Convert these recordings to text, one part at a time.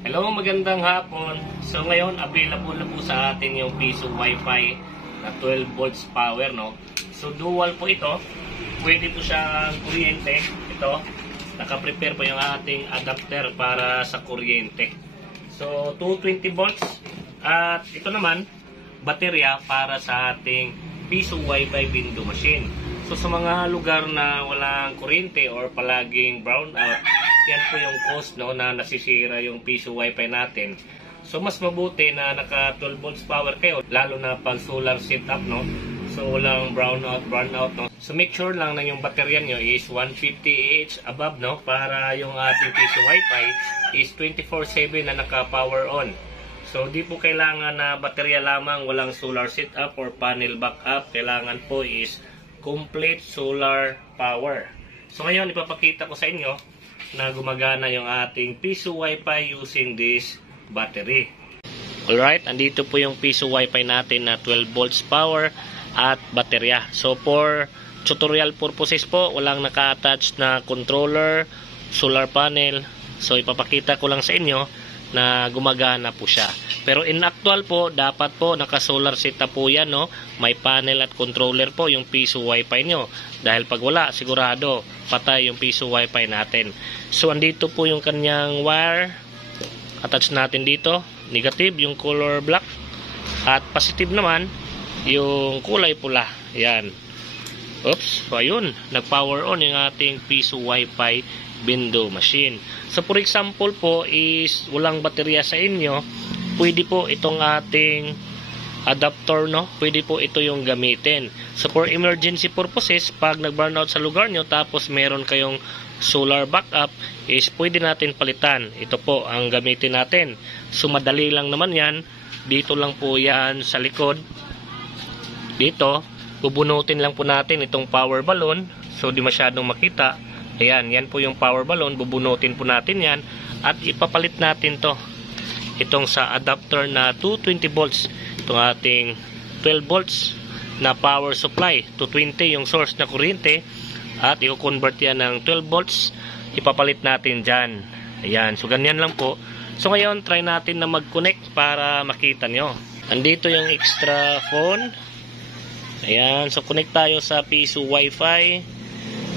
Hello, magandang hapon. So ngayon, available na po sa atin yung Piso Wi-Fi na 12 volts power, no? So dual po ito. Pwede po siyang kuryente. Ito, naka-prepare po yung ating adapter para sa kuryente. So 220 volts. At ito naman, baterya para sa ating Piso Wi-Fi window machine. So sa mga lugar na walang kuryente or palaging brown out, yan po yung cause, no, na nasisira yung Piso Wi-Fi natin. So mas mabuti na naka 12 volts power kayo, lalo na pag solar setup, no. So walang brown out, no. So make sure lang na yung baterya nyo is 150 Ah above, no, para yung ating Piso Wi-Fi is 24/7 na naka-power on. So di po kailangan na baterya lamang, walang solar setup or panel backup. Kailangan po is complete solar power. So ngayon ipapakita ko sa inyo na gumagana yung ating Piso Wi-Fi using this battery. Alright, andito po yung Piso Wi-Fi natin na 12 volts power at baterya. So for tutorial purposes po, walang naka-attach na controller, solar panel. So ipapakita ko lang sa inyo na gumagana po siya. Pero in actual po, dapat po naka-solar setup po yan, no? May panel at controller po yung Piso Wi-Fi nyo. Dahil pag wala, sigurado patay yung Piso Wi-Fi natin. So andito po yung kanyang wire. Attach natin dito. Negative yung color black. At positive naman yung kulay pula. Yan. Oops. So ayun, nag-power on yung ating Piso Wi-Fi window machine. So for example po is walang baterya sa inyo, pwede po itong ating adapter, no? Pwede po ito yung gamitin. So for emergency purposes, pag nag-burnout sa lugar nyo tapos meron kayong solar backup, is pwede natin palitan. Ito po ang gamitin natin. So madali lang naman yan. Dito lang po yan sa likod. Dito, bubunutin lang po natin itong power balloon. So di masyadong makita. Ayan, yan po yung power balloon. Bubunutin po natin yan. At ipapalit natin to. Itong sa adapter na 220 volts. Itong ating 12 volts na power supply. 220 yung source na kuryente. At i-convert yan ng 12 volts. Ipapalit natin dyan. Ayan, so ganyan lang po. So ngayon, try natin na mag-connect para makita nyo. Andito yung extra phone. Ayan, so connect tayo sa Piso Wi-Fi.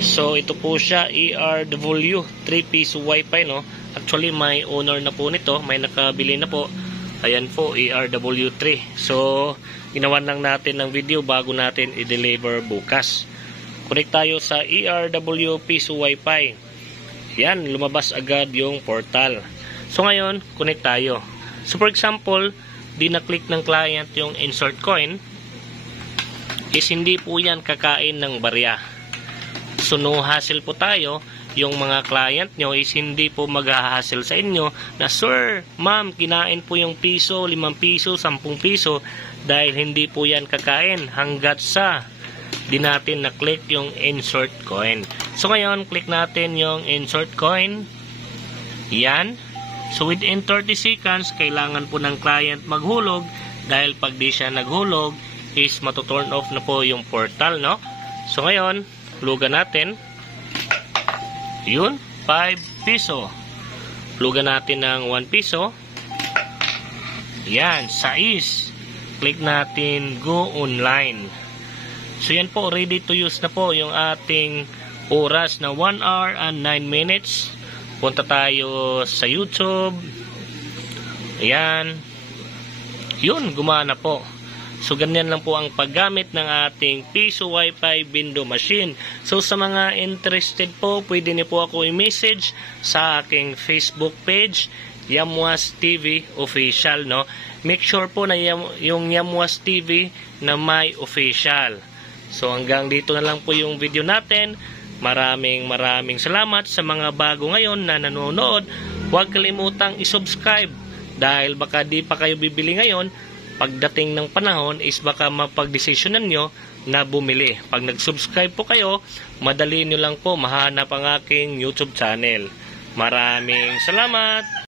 So ito po siya, ERW 3 Piso Wi-Fi, no. Actually may owner na po nito, may nakabili na po. Ayan po, ERW3. So ginawan lang natin ng video bago natin i-deliver bukas. Connect tayo sa ERW Piso Wi-Fi. Yan, lumabas agad yung portal. So ngayon, connect tayo. So for example, di na-click ng client yung insert coin, is hindi po yan kakain ng barya. So no hassle po tayo. Yung mga client nyo is hindi po mag-hassle sa inyo na, sir, ma'am, kinain po yung piso, 5 piso, 10 piso, dahil hindi po yan kakain hanggat sa di natin na-click yung insert coin. So ngayon, click natin yung insert coin. Yan. So within 30 seconds, kailangan po ng client maghulog, dahil pag di siya naghulog is matuturn off na po yung portal, no? So ngayon, hulugan natin. Yun, 5 piso. Hulugan natin ng 1 piso. Yan, 6. Click natin go online. So yan po, ready to use na po yung ating oras na 1 hour and 9 minutes. Punta tayo sa YouTube. Ayan. Yun, gumana po. So ganyan lang po ang paggamit ng ating Piso Wi-Fi window machine. So sa mga interested po, pwede niyo po ako i-message sa aking Facebook page, Yamwas TV Official, no? Make sure po na yung Yamwas TV na may official. So hanggang dito na lang po yung video natin. Maraming salamat sa mga bago ngayon na nanonood. Huwag kalimutang i-subscribe dahil baka di pa kayo bibili ngayon. Pagdating ng panahon is baka mapagdesisyonan nyo na bumili. Pag nag-subscribe po kayo, madali nyo lang po mahanap ang aking YouTube channel. Maraming salamat!